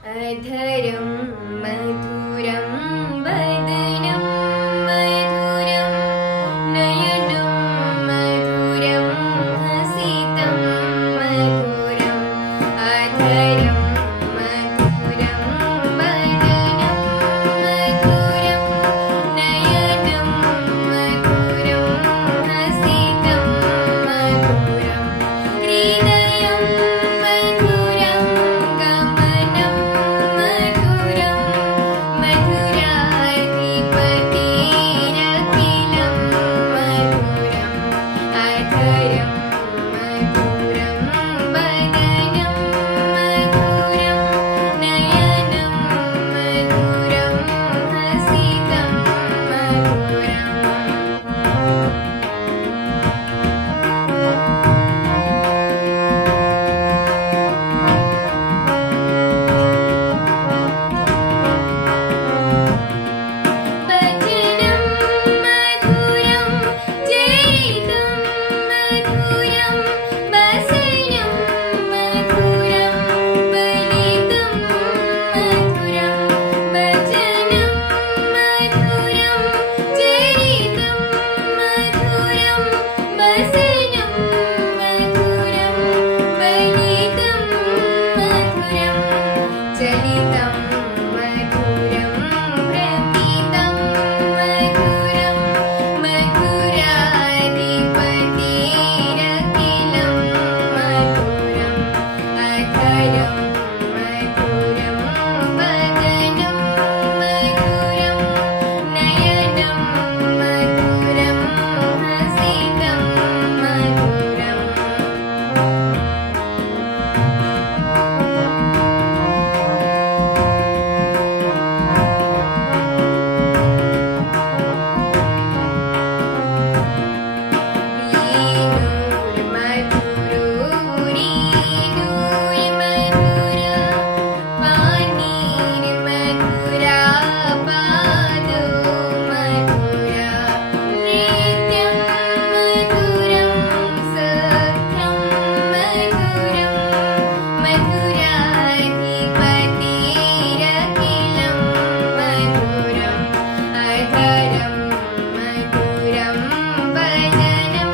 अधरं मधुरं वदनं मधुरं नयनं मधुरं हसितं मधुरम् अधरं मधुरं वदनं मधुरं नयनं मधुरं हसितं मधुरम् हृदयं मधुरं गमनं मधुरं मधुराधिपतिरखिलं मधुरम् अधरं मधुरं वदनं मधुरं नयनं मधुरं हसितं भजनं मधुरं चरितं मधुरं वसनं मधुरं बलितं मधुरं भजनं मधुरं चरितं मधुरं वसनं मधुरं बलितं मधुरं चलितं मधुरं प्रतीतं मधुरं मधुराधिपतिरखिलं मधुरम् अधरं मधुरं वदनं मधुरं नयनं मधुरं हसितं मधुरम् अधरं मधुरं वदनं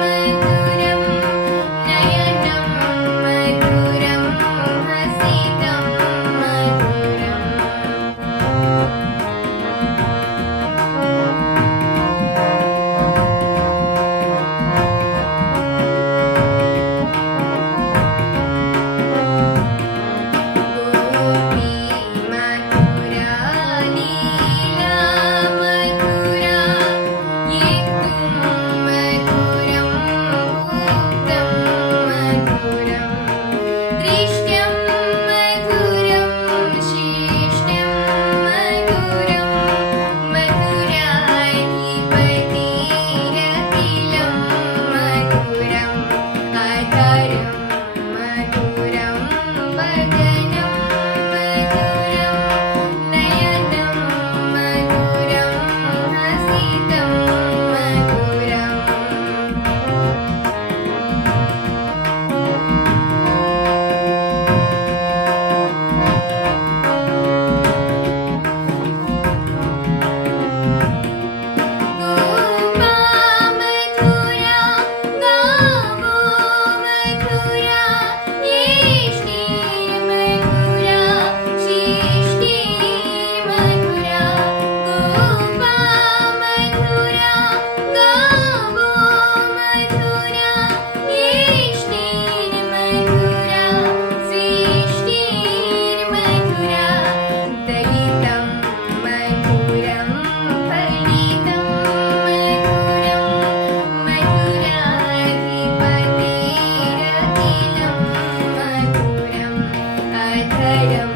मधुरं नयनं मधुरं हसितं मधुरम् गोपी मधुरा लीला मधुरा येतुं मधुरं भुक्तं मधुरं दृष्ट्यं मधुरं शिष्टं मधुरं मधुराधिपतिरखिलं मधुरम् अधरं मधुरं वदनं मधुरं नयनं मधुरं हसितं गोपा मधुरा गावो मधुरा येष्टिर्मधुरा शिष्टिर्मधुरा गोपा मधुरा गावो मधुरा येष्टिर्मधुरा शिष्टिर्मधुरा दलितं मधुरं फलितं मधुरं मधुराधिपतिरखिलं मधुरम् अधरं